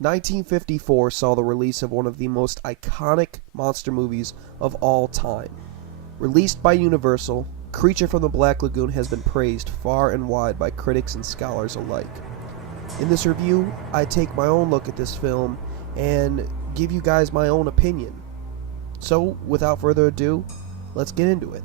1954 saw the release of one of the most iconic monster movies of all time. Released by Universal, Creature from the Black Lagoon has been praised far and wide by critics and scholars alike. In this review, I take my own look at this film and give you guys my own opinion. So, without further ado, let's get into it.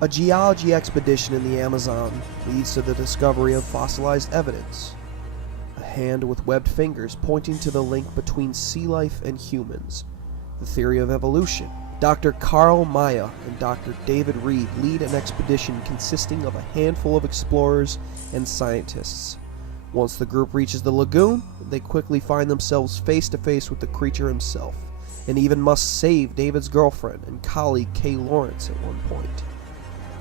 A geology expedition in the Amazon leads to the discovery of fossilized evidence. A hand with webbed fingers pointing to the link between sea life and humans. The theory of evolution. Dr. Carl Maya and Dr. David Reed lead an expedition consisting of a handful of explorers and scientists. Once the group reaches the lagoon, they quickly find themselves face to face with the creature himself, and even must save David's girlfriend and colleague Kay Lawrence at one point.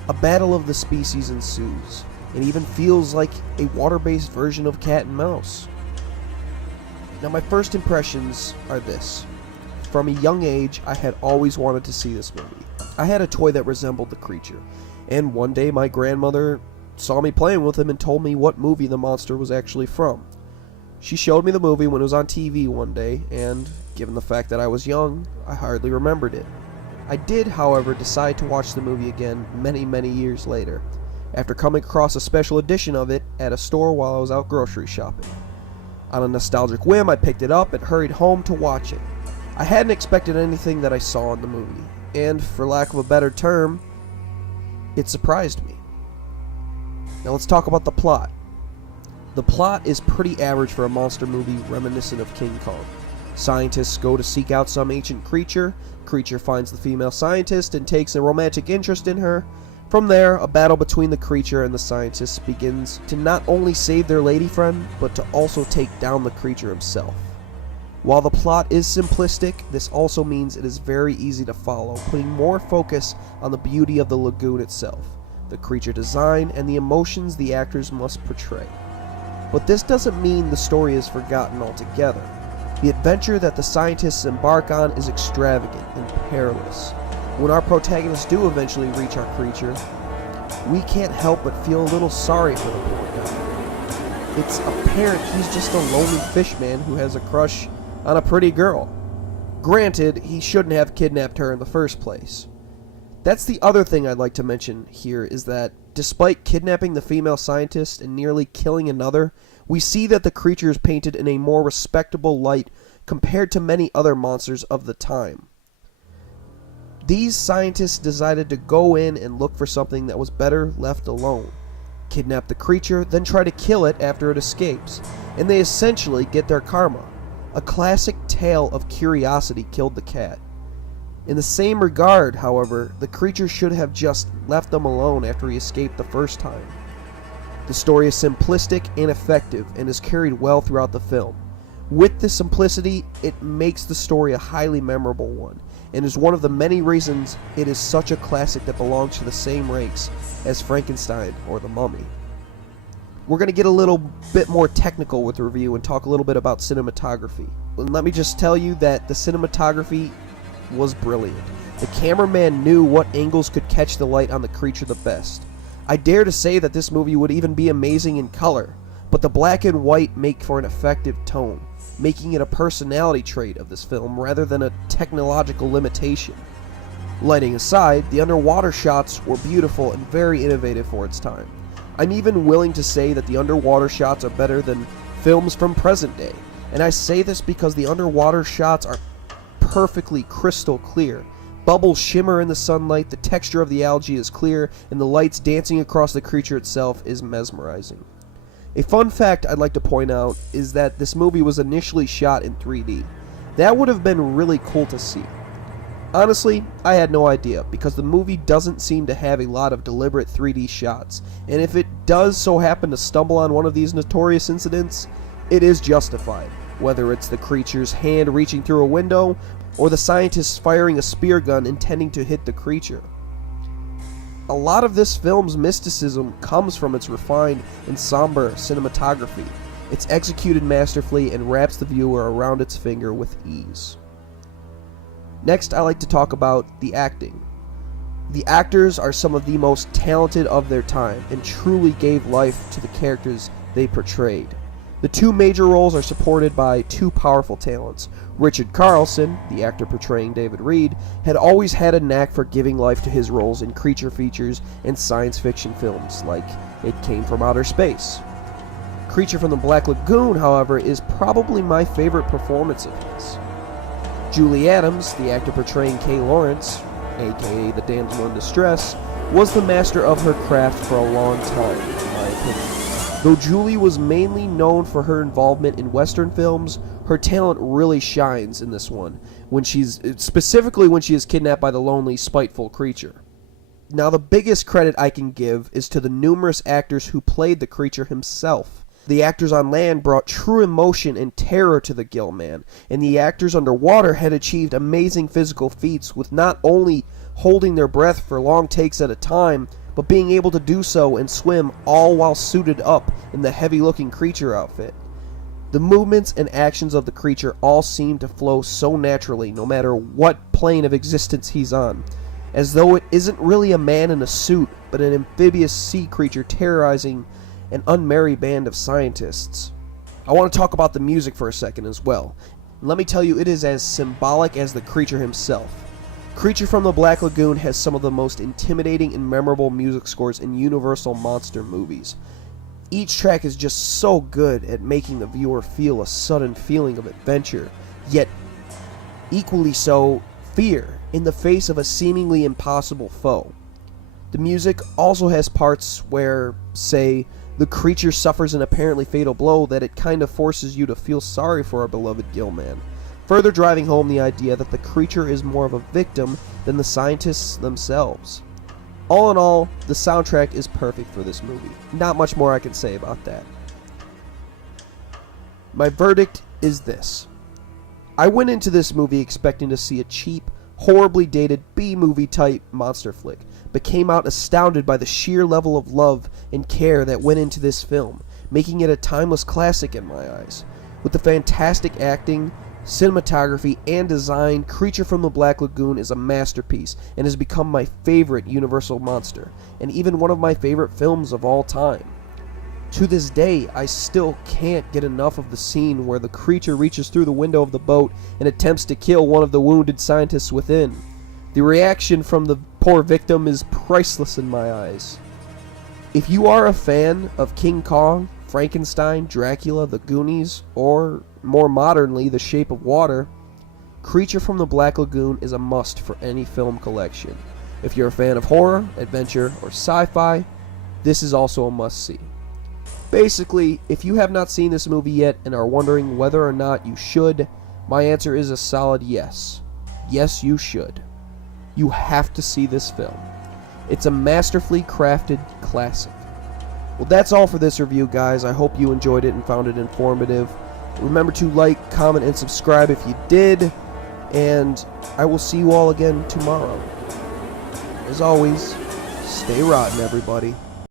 A battle of the species ensues, and even feels like a water-based version of cat and mouse. Now my first impressions are this. From a young age, I had always wanted to see this movie. I had a toy that resembled the creature, and one day my grandmother saw me playing with him and told me what movie the monster was actually from. She showed me the movie when it was on TV one day, and given the fact that I was young, I hardly remembered it. I did, however, decide to watch the movie again many years later, after coming across a special edition of it at a store while I was out grocery shopping. On a nostalgic whim, I picked it up and hurried home to watch it. I hadn't expected anything that I saw in the movie, and for lack of a better term, it surprised me. Now let's talk about the plot. The plot is pretty average for a monster movie reminiscent of King Kong. Scientists go to seek out some ancient creature. Creature finds the female scientist and takes a romantic interest in her. From there, a battle between the creature and the scientists begins to not only save their lady friend, but to also take down the creature himself. While the plot is simplistic, this also means it is very easy to follow, putting more focus on the beauty of the lagoon itself, the creature design, and the emotions the actors must portray. But this doesn't mean the story is forgotten altogether. The adventure that the scientists embark on is extravagant and perilous. When our protagonists do eventually reach our creature, we can't help but feel a little sorry for the poor guy. It's apparent he's just a lonely fishman who has a crush on a pretty girl. Granted, he shouldn't have kidnapped her in the first place. That's the other thing I'd like to mention here, is that despite kidnapping the female scientist and nearly killing another, we see that the creature is painted in a more respectable light compared to many other monsters of the time. These scientists decided to go in and look for something that was better left alone. Kidnap the creature, then try to kill it after it escapes, and they essentially get their karma. A classic tale of curiosity killed the cat. In the same regard, however, the creature should have just left them alone after he escaped the first time. The story is simplistic and effective and is carried well throughout the film. With the simplicity, it makes the story a highly memorable one, and is one of the many reasons it is such a classic that belongs to the same ranks as Frankenstein or The Mummy. We're going to get a little bit more technical with the review and talk a little bit about cinematography. And let me just tell you that the cinematography was brilliant. The cameraman knew what angles could catch the light on the creature the best. I dare to say that this movie would even be amazing in color, but the black and white make for an effective tone, making it a personality trait of this film rather than a technological limitation. Lighting aside, the underwater shots were beautiful and very innovative for its time. I'm even willing to say that the underwater shots are better than films from present day, and I say this because the underwater shots are perfectly crystal clear. Bubbles shimmer in the sunlight, the texture of the algae is clear, and the lights dancing across the creature itself is mesmerizing. A fun fact I'd like to point out is that this movie was initially shot in 3D. That would have been really cool to see. Honestly, I had no idea, because the movie doesn't seem to have a lot of deliberate 3D shots, and if it does so happen to stumble on one of these notorious incidents, it is justified, whether it's the creature's hand reaching through a window, or the scientists firing a spear gun intending to hit the creature. A lot of this film's mysticism comes from its refined and somber cinematography. It's executed masterfully and wraps the viewer around its finger with ease. Next, I like to talk about the acting. The actors are some of the most talented of their time and truly gave life to the characters they portrayed. The two major roles are supported by two powerful talents. Richard Carlson, the actor portraying David Reed, had always had a knack for giving life to his roles in creature features and science fiction films like It Came from Outer Space. Creature from the Black Lagoon, however, is probably my favorite performance of his. Julie Adams, the actor portraying Kay Lawrence, aka the damsel in distress, was the master of her craft for a long time, in my opinion. Though Julie was mainly known for her involvement in Western films, her talent really shines in this one, specifically when she is kidnapped by the lonely, spiteful creature. Now, the biggest credit I can give is to the numerous actors who played the creature himself. The actors on land brought true emotion and terror to the Gill Man, and the actors underwater had achieved amazing physical feats with not only holding their breath for long takes at a time, but being able to do so and swim all while suited up in the heavy-looking creature outfit. The movements and actions of the creature all seem to flow so naturally no matter what plane of existence he's on, as though it isn't really a man in a suit, but an amphibious sea creature terrorizing an unmerry band of scientists. I want to talk about the music for a second as well. Let me tell you, it is as symbolic as the creature himself. Creature from the Black Lagoon has some of the most intimidating and memorable music scores in Universal monster movies. Each track is just so good at making the viewer feel a sudden feeling of adventure, yet equally so fear in the face of a seemingly impossible foe. The music also has parts where, say, the creature suffers an apparently fatal blow that it kind of forces you to feel sorry for our beloved Gill Man, further driving home the idea that the creature is more of a victim than the scientists themselves. All in all, the soundtrack is perfect for this movie. Not much more I can say about that. My verdict is this. I went into this movie expecting to see a cheap, horribly dated B-movie type monster flick, but came out astounded by the sheer level of love and care that went into this film, making it a timeless classic in my eyes. With the fantastic acting, cinematography, and design, Creature from the Black Lagoon is a masterpiece and has become my favorite Universal monster, and even one of my favorite films of all time. To this day, I still can't get enough of the scene where the creature reaches through the window of the boat and attempts to kill one of the wounded scientists within. The reaction from the poor victim is priceless in my eyes. If you are a fan of King Kong, Frankenstein, Dracula, The Goonies, or more modernly, The Shape of Water, Creature from the Black Lagoon is a must for any film collection. If you're a fan of horror, adventure, or sci-fi, this is also a must-see. Basically, if you have not seen this movie yet and are wondering whether or not you should, my answer is a solid yes. Yes, you should. You have to see this film. It's a masterfully crafted classic. Well, that's all for this review, guys. I hope you enjoyed it and found it informative. Remember to like, comment, and subscribe if you did, and I will see you all again tomorrow. As always, stay rotten, everybody.